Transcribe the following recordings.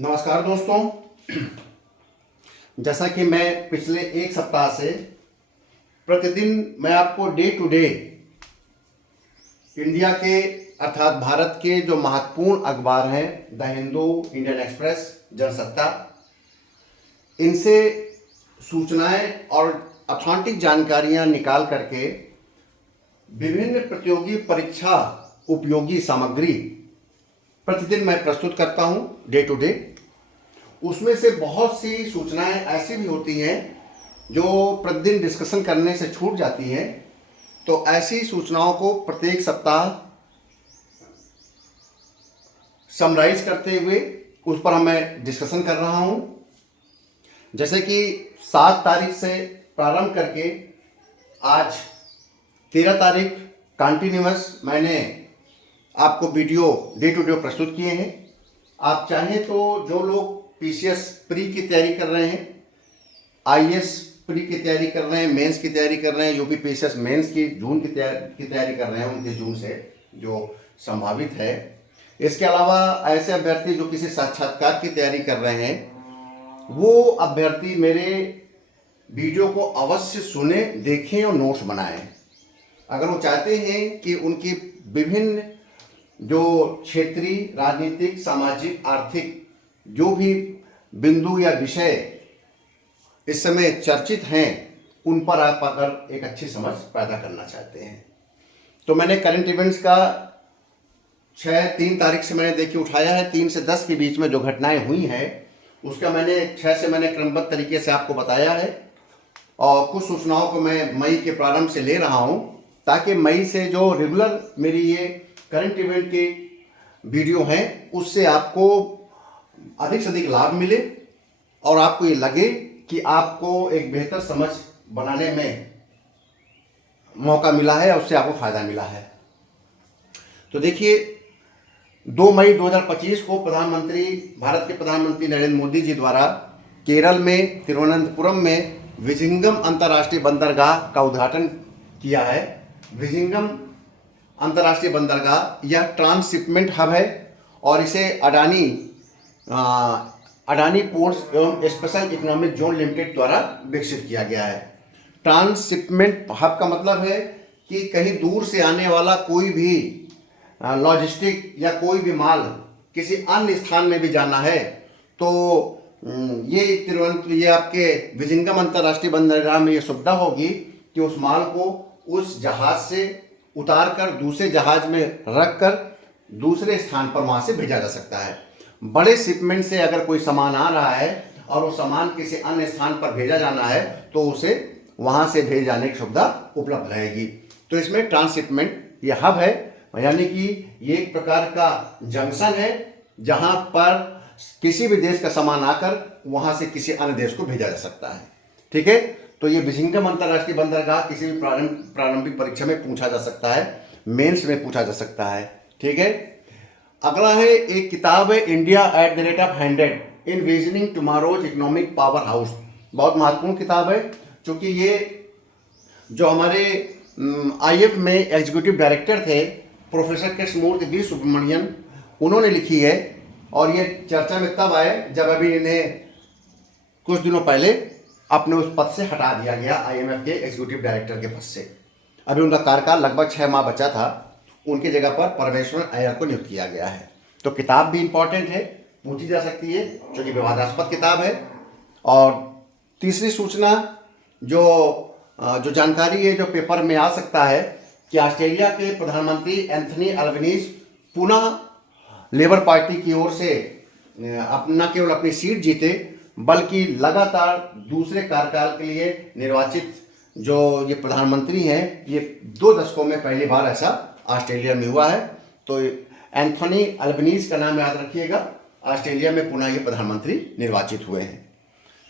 नमस्कार दोस्तों। जैसा कि मैं पिछले एक सप्ताह से प्रतिदिन मैं आपको डे टू डे इंडिया के अर्थात भारत के जो महत्वपूर्ण अखबार हैं, the Hindu, Indian express, Jansatta, इनसे सूचनाएं और अथेंटिक जानकारियां निकाल करके विभिन्न प्रतियोगी परीक्षा उपयोगी सामग्री प्रतिदिन मैं प्रस्तुत करता हूं डे टू डे। उसमें से बहुत सी सूचनाएं ऐसी भी होती हैं जो प्रतिदिन डिस्कशन करने से छूट जाती हैं, तो ऐसी सूचनाओं को प्रत्येक सप्ताह समराइज करते हुए उस पर मैं डिस्कशन कर रहा हूं। जैसे कि 7 तारीख से प्रारंभ करके आज 13 तारीख कंटिन्यूअस मैंने आपको वीडियो डे टू डे प्रस्तुत किए हैं। आप चाहें तो जो लोग पीसीएस प्री की तैयारी कर रहे हैं, आईएएस प्री की तैयारी कर रहे हैं, मेंस की तैयारी कर रहे हैं, यूपी पीसीएस मेंस की जून की तैयारी कर रहे हैं, उनके जून से जो संभावित है। इसके अलावा ऐसे अभ्यर्थी जो किसी साक्षात्कार की तैयारी कर रहे हैं, वो अभ्यर्थी मेरे वीडियो को अवश्य सुने, देखें और नोट्स बनाएं। अगर वो चाहते हैं कि उनकी विभिन्न जो क्षेत्रीय, राजनीतिक, सामाजिक, आर्थिक जो भी बिंदु या विषय इस समय चर्चित हैं, उन पर आप अगर एक अच्छी समझ पैदा करना चाहते हैं, तो मैंने करंट इवेंट्स का 3 तारीख से मैंने देखिए उठाया है। 3 से 10 के बीच में जो घटनाएं हुई हैं उसका मैंने 6 से मैंने क्रमबद्ध तरीके से आपको बताया है, और कुछ सूचनाओं को मैं मई के प्रारंभ से ले रहा हूं, ताकि मई से जो रेगुलर मेरी ये करंट इवेंट की वीडियो हैं उससे आपको अधिक से अधिक लाभ मिले और आपको ये लगे कि आपको एक बेहतर समझ बनाने में मौका मिला है और उससे आपको फायदा मिला है। तो देखिए, 2 मई 2025 को भारत के प्रधानमंत्री नरेंद्र मोदी जी द्वारा केरल में तिरुवनंतपुरम में विजिंगम अंतर्राष्ट्रीय बंदरगाह का उद्घाटन किया है। विजिंगम अंतर्राष्ट्रीय बंदरगाह यह ट्रांसशिपमेंट हब है और इसे अडानी पोर्ट्स एवं स्पेशल इकोनॉमिक जोन लिमिटेड द्वारा विकसित किया गया है। ट्रांसशिपमेंट हब का मतलब है कि कहीं दूर से आने वाला कोई भी लॉजिस्टिक या कोई भी माल किसी अन्य स्थान में भी जाना है, तो ये आपके विजिंगम अंतर्राष्ट्रीय बंदरगाह में ये सुविधा होगी कि उस माल को उस जहाज से उतार कर दूसरे जहाज में रख कर दूसरे स्थान पर वहाँ से भेजा जा सकता है। बड़े शिपमेंट से अगर कोई सामान आ रहा है और वो सामान किसी अन्य स्थान पर भेजा जाना है, तो उसे वहाँ से भेज जाने की सुविधा उपलब्ध रहेगी। तो इसमें ट्रांसशिपमेंट ये हब है, यानी कि ये एक प्रकार का जंक्शन है जहाँ पर किसी भी देश का सामान आकर वहाँ से किसी अन्य देश को भेजा जा सकता है। ठीक है, तो ये विजिंगम अंतर्राष्ट्रीय बंदरगाह किसी भी प्रारंभिक परीक्षा में पूछा जा सकता है, मेंस में पूछा जा सकता है। ठीक है, अगला है एक किताब है India at the rate of 100 envisioning tomorrow's economic powerhouse. बहुत महत्वपूर्ण किताब है, क्योंकि ये जो हमारे आईएफ में एग्जीक्यूटिव डायरेक्टर थे प्रोफेसर कृष्णमूर्ति वी सुब्रमण्यन, उन्होंने लिखी है। और ये चर्चा में तब आए जब अभी इन्हें कुछ दिनों पहले अपने उस पद से हटा दिया गया, आईएमएफ के एग्जीक्यूटिव डायरेक्टर के पद से। अभी उनका कार्यकाल लगभग 6 माह बचा था, उनकी जगह पर परमेश्वर अय्यर को नियुक्त किया गया है। तो किताब भी इंपॉर्टेंट है, पूछी जा सकती है, क्योंकि विवादास्पद किताब है। और तीसरी सूचना जो जानकारी है जो पेपर में आ सकता है कि ऑस्ट्रेलिया के प्रधानमंत्री एंथनी अल्बनीज पुनः लेबर पार्टी की ओर से न केवल अपनी सीट जीते, बल्कि लगातार दूसरे कार्यकाल के लिए निर्वाचित जो ये प्रधानमंत्री हैं, ये 2 दशकों में पहली बार ऐसा ऑस्ट्रेलिया में हुआ है। तो एंथनी अल्बनीज का नाम याद रखिएगा, ऑस्ट्रेलिया में पुनः ये प्रधानमंत्री निर्वाचित हुए हैं।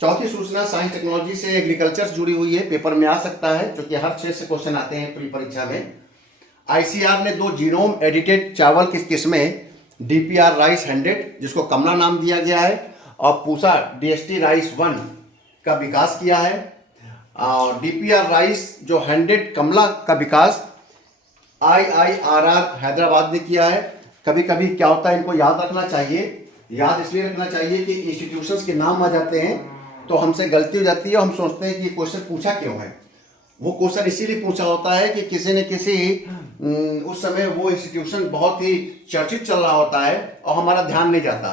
चौथी सूचना साइंस टेक्नोलॉजी से एग्रीकल्चर से जुड़ी हुई है, पेपर में आ सकता है, क्योंकि हर 6 से क्वेश्चन आते हैं प्री परीक्षा में। आईसीआर ने 2 जीनोम एडिटेड चावल की किस्में डीपीआर राइस 100, जिसको कमला नाम दिया गया है, और पूसा डीएसटी राइस 1 का विकास किया है। और डीपीआर राइस जो 100 कमला का विकास IIRR हैदराबाद ने किया है। कभी कभी क्या होता है, इनको याद रखना चाहिए, याद इसलिए रखना चाहिए कि इंस्टीट्यूशंस के नाम आ जाते हैं तो हमसे गलती हो जाती है, हम सोचते हैं कि ये क्वेश्चन पूछा क्यों है। वो क्वेश्चन इसीलिए पूछा होता है कि किसी न किसी उस समय वो इंस्टीट्यूशन बहुत ही चर्चित चल रहा होता है और हमारा ध्यान नहीं जाता।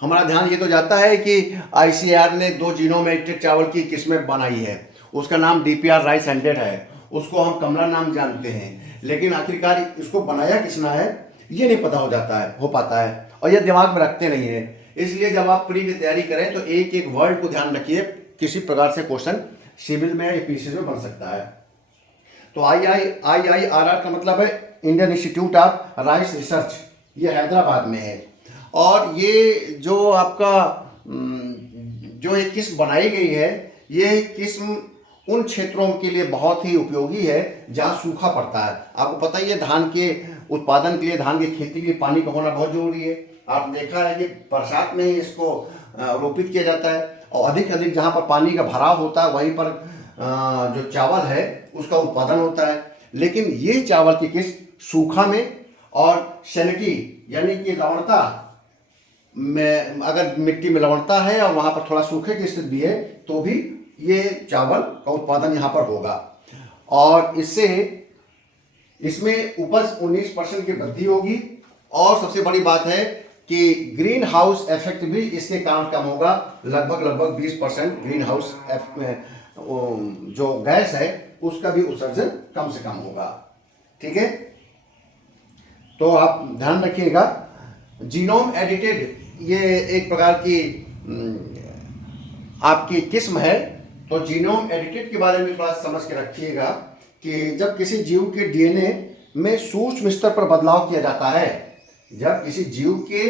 हमारा ध्यान ये तो जाता है कि ICAR ने 2 जीनोम एडिटेड चावल की किस्में बनाई है, उसका नाम DPR राइस 100 है, उसको हम कमला नाम जानते हैं, लेकिन आखिरकार इसको बनाया किसने है ये नहीं पता हो पाता है और ये दिमाग में रखते नहीं है। इसलिए जब आप प्री की तैयारी करें तो एक एक वर्ड को ध्यान रखिए, किसी प्रकार से क्वेश्चन सिविल में या पीसीएस में बन सकता है। तो IIRR का मतलब है Indian institute of rice research, ये हैदराबाद में है। और ये जो आपका जो एक किस्म बनाई गई है, ये किस्म उन क्षेत्रों के लिए बहुत ही उपयोगी है जहाँ सूखा पड़ता है। आपको पता ही है धान के उत्पादन के लिए, धान की खेती के लिए पानी का होना बहुत जरूरी है। आप देखा है कि बरसात में ही इसको रोपित किया जाता है और अधिक जहाँ पर पानी का भराव होता है वहीं पर जो चावल है उसका उत्पादन होता है। लेकिन ये चावल की किस्म सूखा में और सैलिनिटी यानी कि लवणता में, अगर मिट्टी में लवणता है और वहाँ पर थोड़ा सूखे की स्थिति भी है तो भी ये चावल का उत्पादन यहाँ पर होगा और इससे इसमें उपज 19% की वृद्धि होगी। और सबसे बड़ी बात है कि ग्रीन हाउस इफेक्ट भी इसके कारण कम होगा, लगभग 20% ग्रीन हाउस जो गैस है उसका भी उत्सर्जन कम से कम होगा। ठीक है, तो आप ध्यान रखिएगा। जीनोम एडिटेड ये एक प्रकार की आपकी किस्म है। तो जीनोम एडिटेड के बारे में थोड़ा समझ के रखिएगा कि जब किसी जीव के DNA में सूक्ष्म स्तर पर बदलाव किया जाता है, जब किसी जीव के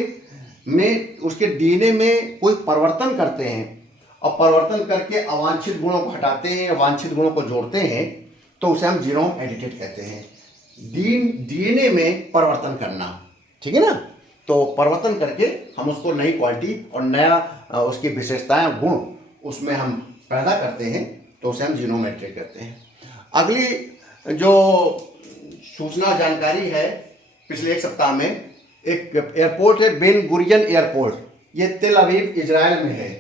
में उसके DNA में कोई परिवर्तन करते हैं और परिवर्तन करके अवांछित गुणों को हटाते हैं, वांछित गुणों को जोड़ते हैं, तो उसे हम जीनोम एडिटेड कहते हैं। DNA में परिवर्तन करना, ठीक है ना। तो परिवर्तन करके हम उसको नई क्वालिटी और नया उसकी विशेषताएं गुण उसमें हम पैदा करते हैं, तो उसे हम जीनोम एडिटेड कहते हैं। अगली जो सूचना जानकारी है, पिछले एक सप्ताह में एक एयरपोर्ट है बेन गुरियन एयरपोर्ट, ये तेल अवीव इजराइल में है।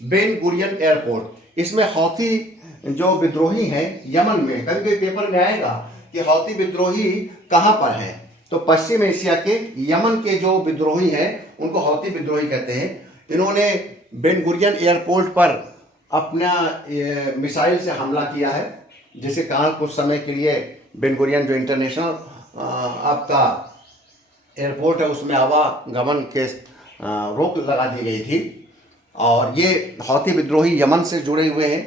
बेन गुरियन एयरपोर्ट, इसमें हौथी जो विद्रोही हैं यमन में, कभी कभी पेपर में आएगा कि हौथी विद्रोही कहाँ पर हैं, तो पश्चिम एशिया के यमन के जो विद्रोही हैं उनको हौथी विद्रोही कहते हैं। इन्होंने बेन गुरियन एयरपोर्ट पर अपना मिसाइल से हमला किया है, जिसके कारण कुछ समय के लिए बेन गुरियन जो इंटरनेशनल आपका एयरपोर्ट है उसमें आवागमन के रोक लगा दी गई थी। और ये हौथी विद्रोही यमन से जुड़े हुए हैं।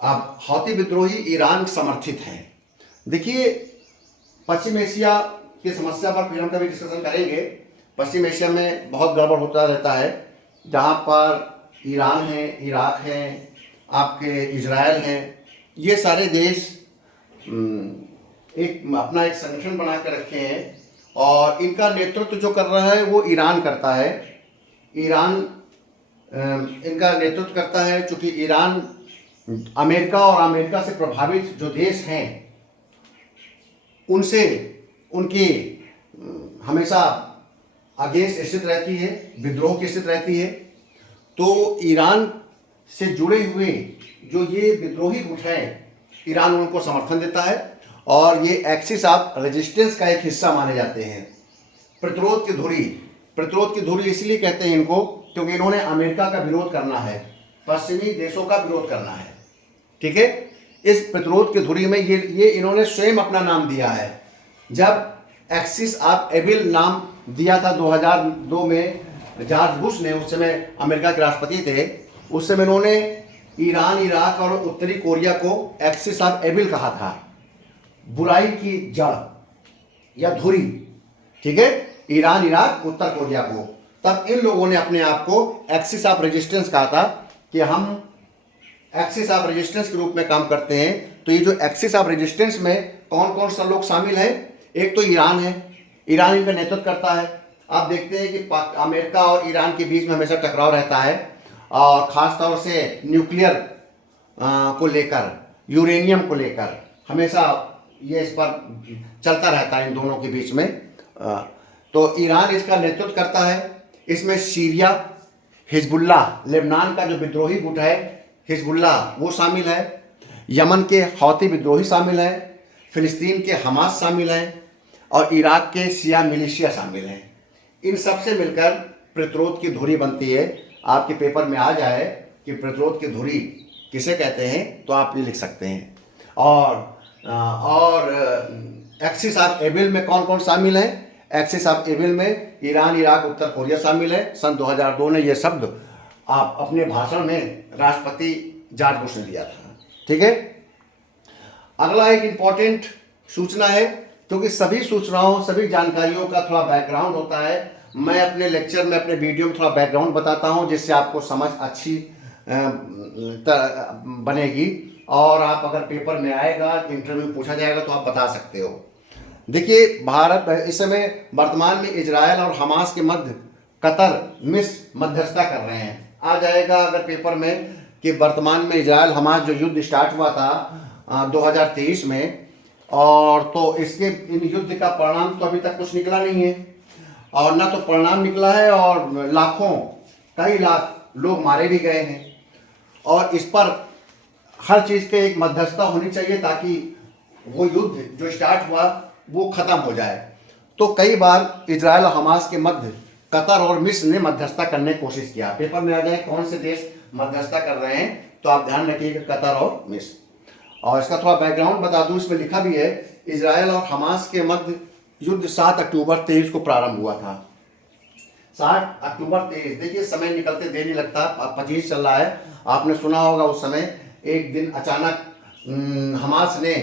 अब हौथी विद्रोही ईरान समर्थित हैं। देखिए, पश्चिम एशिया की समस्या पर फिर हम कभी डिस्कशन करेंगे। पश्चिम एशिया में बहुत गड़बड़ होता रहता है, जहाँ पर ईरान है, इराक है, आपके इजराइल हैं, ये सारे देश अपना एक संगठन बना कर रखे हैं और इनका नेतृत्व जो कर रहा है वो ईरान करता है। ईरान इनका नेतृत्व करता है। चूँकि ईरान अमेरिका और अमेरिका से प्रभावित जो देश हैं उनसे उनकी हमेशा अगेंस्ट स्थित रहती है, विद्रोह की स्थिति रहती है। तो ईरान से जुड़े हुए जो ये विद्रोही गुट हैं, ईरान उनको समर्थन देता है और ये एक्सिस ऑफ रेजिस्टेंस का एक हिस्सा माने जाते हैं। प्रतिरोध की धुरी इसलिए कहते हैं इनको क्योंकि इन्होंने अमेरिका का विरोध करना है, पश्चिमी देशों का विरोध करना है। ठीक है, इस प्रतिरोध की धुरी में ये इन्होंने स्वयं अपना नाम दिया है। जब एक्सिस ऑफ एबिल नाम दिया था 2002 में जॉर्ज बुश ने, उस समय अमेरिका के राष्ट्रपति थे, उस समय इन्होंने ईरान, इराक और उत्तरी कोरिया को एक्सिस ऑफ एबिल कहा था, बुराई की जड़ या धुरी। ठीक है, ईरान, इराक, उत्तर कोरिया को। तब इन लोगों ने अपने आप को एक्सिस ऑफ रेजिस्टेंस कहा था कि हम एक्सिस ऑफ रेजिस्टेंस के रूप में काम करते हैं। तो ये जो एक्सिस ऑफ रेजिस्टेंस में कौन कौन सा लोग शामिल हैं, एक तो ईरान है, ईरान इनका नेतृत्व करता है। आप देखते हैं कि अमेरिका और ईरान के बीच में हमेशा टकराव रहता है और ख़ास तौर से न्यूक्लियर को लेकर, यूरेनियम को लेकर हमेशा ये इस पर चलता रहता है इन दोनों के बीच में। तो ईरान इसका नेतृत्व करता है। इसमें सीरिया, हिजबुल्लाह, लेबनान का जो विद्रोही गुट है हिजबुल्लाह वो शामिल है, यमन के हौती विद्रोही शामिल है, फिलिस्तीन के हमास शामिल हैं और इराक के शिया मिलिशिया शामिल हैं। इन सब से मिलकर प्रतिरोध की धुरी बनती है। आपके पेपर में आ जाए कि प्रतिरोध की धुरी किसे कहते हैं तो आप ये लिख सकते हैं। और एक्सिस ऑफ एविल में कौन कौन शामिल है? एक्सिस ऑफ एविल में ईरान, इराक, उत्तर कोरिया शामिल है। सन 2002 ने ये शब्द आप अपने भाषण में राष्ट्रपति जॉर्ज बुश ने दिया था। ठीक है। अगला एक इम्पॉर्टेंट सूचना है, क्योंकि सभी सूचनाओं, सभी जानकारियों का थोड़ा बैकग्राउंड होता है। मैं अपने लेक्चर में, अपने वीडियो में थोड़ा बैकग्राउंड बताता हूं, जिससे आपको समझ अच्छी बनेगी और आप अगर पेपर में आएगा, इंटरव्यू पूछा जाएगा तो आप बता सकते हो। देखिए, भारत इस समय वर्तमान में इजराइल और हमास के मध्य कतर, मिस्र मध्यस्थता कर रहे हैं। आ जाएगा अगर पेपर में कि वर्तमान में इजराइल हमास जो युद्ध स्टार्ट हुआ था 2023 में, और तो इसके इन युद्ध का परिणाम तो अभी तक कुछ निकला नहीं है, और ना तो परिणाम निकला है, और लाखों, कई लाख लोग मारे भी गए हैं। और इस पर हर चीज़ के एक मध्यस्थता होनी चाहिए ताकि वो युद्ध जो स्टार्ट हुआ वो ख़त्म हो जाए। तो कई बार इजराइल और हमास के मध्य कतर और मिस्र ने मध्यस्थता करने की कोशिश किया। पेपर में आ जाए कौन से देश मध्यस्थता कर रहे हैं तो आप ध्यान रखिएगा, कतर और मिस्र। और इसका थोड़ा बैकग्राउंड बता दूं, इसमें लिखा भी है इजराइल और हमास के मध्य युद्ध 7 अक्टूबर 23 को प्रारंभ हुआ था। 7 अक्टूबर 23, देखिए समय निकलते देर नहीं लगता, 25 चल रहा है। आपने सुना होगा उस समय एक दिन अचानक हमास ने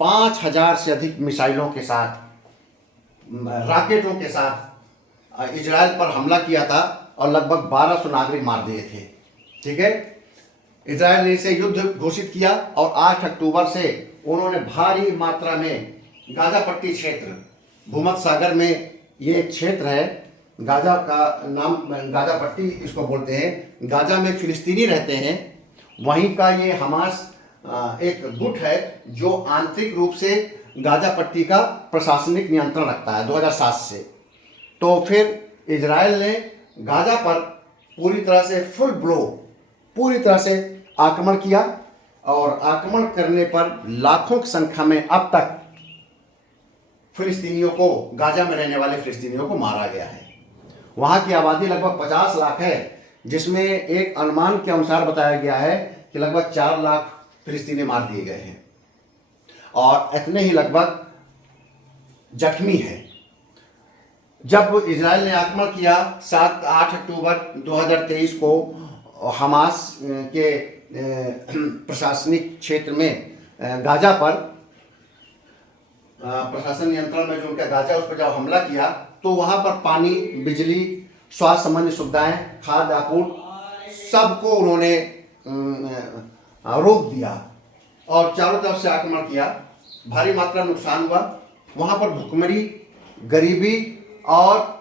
5000 से अधिक मिसाइलों के साथ, रॉकेटों के साथ इजराइल पर हमला किया था और लगभग 1200 नागरिक मार दिए थे। ठीक है। इजराइल ने इसे युद्ध घोषित किया और 8 अक्टूबर से उन्होंने भारी मात्रा में गाजा पट्टी क्षेत्र, भूमध्य सागर में ये एक क्षेत्र है, गाजा का नाम गाजा पट्टी इसको बोलते हैं। गाजा में फिलिस्तीनी रहते हैं, वहीं का ये हमास एक गुट है जो आंतरिक रूप से गाजा पट्टी का प्रशासनिक नियंत्रण रखता है 2007 से। तो फिर इजराइल ने गाजा पर पूरी तरह से फुल ब्लो, पूरी तरह से आक्रमण किया, और आक्रमण करने पर लाखों की संख्या में अब तक फिलिस्तीनियों को, गाजा में रहने वाले फिलिस्तीनियों को मारा गया है। वहाँ की आबादी लगभग 50 लाख है, जिसमें एक अनुमान के अनुसार बताया गया है कि लगभग 4 लाख फिलिस्तीनी मार दिए गए हैं और इतने ही लगभग जख्मी हैं। जब इजराइल ने आक्रमण किया 7-8 अक्टूबर 2023 को हमास के प्रशासनिक क्षेत्र में गाजा पर, प्रशासन नियंत्रण में जो उनका गाजा, उस पर जब हमला किया तो वहाँ पर पानी, बिजली, स्वास्थ्य संबंधी सुविधाएं, खाद्य आपूर्ति सबको उन्होंने रोक दिया और चारों तरफ से आक्रमण किया। भारी मात्रा में नुकसान हुआ। वहाँ पर भुखमरी, गरीबी और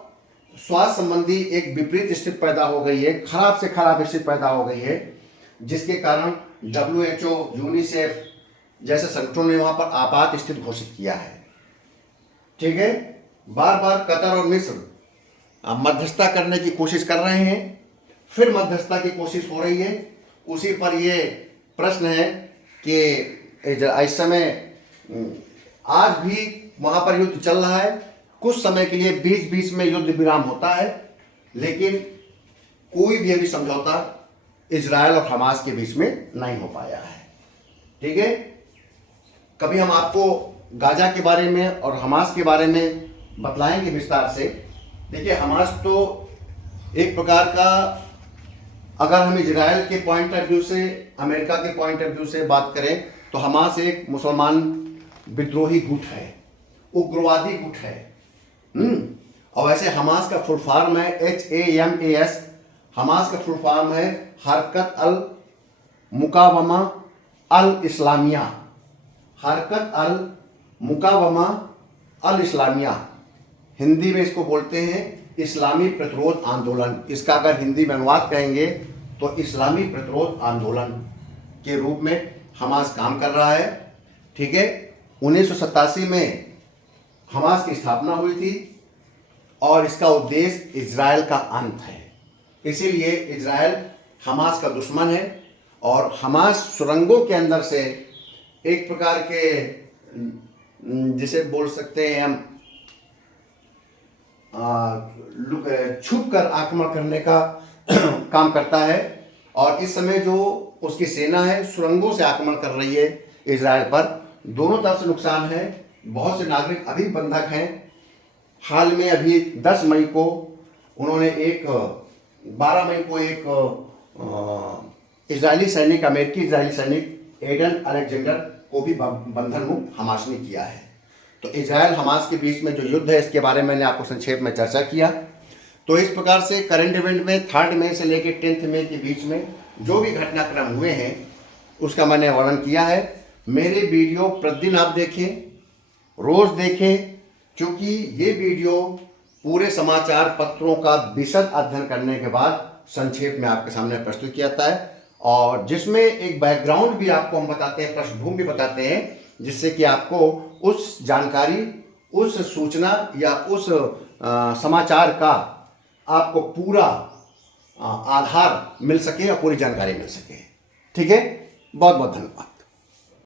स्वास्थ्य संबंधी एक विपरीत स्थिति पैदा हो गई है, खराब से खराब स्थिति पैदा हो गई है, जिसके कारण WHO, यूनिसेफ जैसे संगठनों ने वहाँ पर आपात स्थिति घोषित किया है। ठीक है। बार बार कतर और मिस्र मध्यस्थता करने की कोशिश कर रहे हैं, फिर मध्यस्थता की कोशिश हो रही है। उसी पर ये प्रश्न है कि इस समय आज भी वहाँ पर युद्ध चल रहा है। कुछ समय के लिए बीच बीच में युद्ध विराम होता है, लेकिन कोई भी अभी समझौता इजराइल और हमास के बीच में नहीं हो पाया है। ठीक है। कभी हम आपको गाजा के बारे में और हमास के बारे में बतलाएंगे विस्तार से। देखिए, हमास तो एक प्रकार का, अगर हम इजराइल के पॉइंट ऑफ व्यू से, अमेरिका के पॉइंट ऑफ व्यू से बात करें तो हमास एक मुसलमान विद्रोही गुट है, उग्रवादी गुट है। और वैसे हमास का फुल फॉर्म है HAMAS। हमास का फुल फॉर्म है हरकत अल मुकावमा अल इस्लामिया। हरकत अल मुकावमा अल इस्लामिया, हिंदी में इसको बोलते हैं इस्लामी प्रतिरोध आंदोलन। इसका अगर हिंदी में अनुवाद कहेंगे तो इस्लामी प्रतिरोध आंदोलन के रूप में हमास काम कर रहा है। ठीक है। 1987 में हमास की स्थापना हुई थी और इसका उद्देश्य इजराइल का अंत है। इसीलिए इजराइल हमास का दुश्मन है और हमास सुरंगों के अंदर से एक प्रकार के जिसे बोल सकते हैं हम छुप कर आक्रमण करने का काम करता है। और इस समय जो उसकी सेना है सुरंगों से आक्रमण कर रही है इजराइल पर। दोनों तरफ से नुकसान है। बहुत से नागरिक अभी बंधक हैं। हाल में अभी 10 मई को उन्होंने 12 मई को एक इजरायली सैनिक, अमेरिकी इजरायली सैनिक एडन अलेक्जेंडर को भी बंधन मुक्त हमास ने किया है। तो इजराइल हमास के बीच में जो युद्ध है इसके बारे में मैंने आपको संक्षेप में चर्चा किया। तो इस प्रकार से करंट इवेंट में 3 मई से लेकर 10 मई के बीच में जो भी घटनाक्रम हुए हैं उसका मैंने वर्णन किया है। मेरे वीडियो प्रतिदिन आप देखें, रोज़ देखें, क्योंकि ये वीडियो पूरे समाचार पत्रों का विशद अध्ययन करने के बाद संक्षेप में आपके सामने प्रस्तुत किया जाता है और जिसमें एक बैकग्राउंड भी आपको हम बताते हैं, पृष्ठभूमि भी बताते हैं, जिससे कि आपको उस जानकारी, उस सूचना या उस समाचार का आपको पूरा आधार मिल सके और पूरी जानकारी मिल सके। ठीक है, बहुत बहुत धन्यवाद।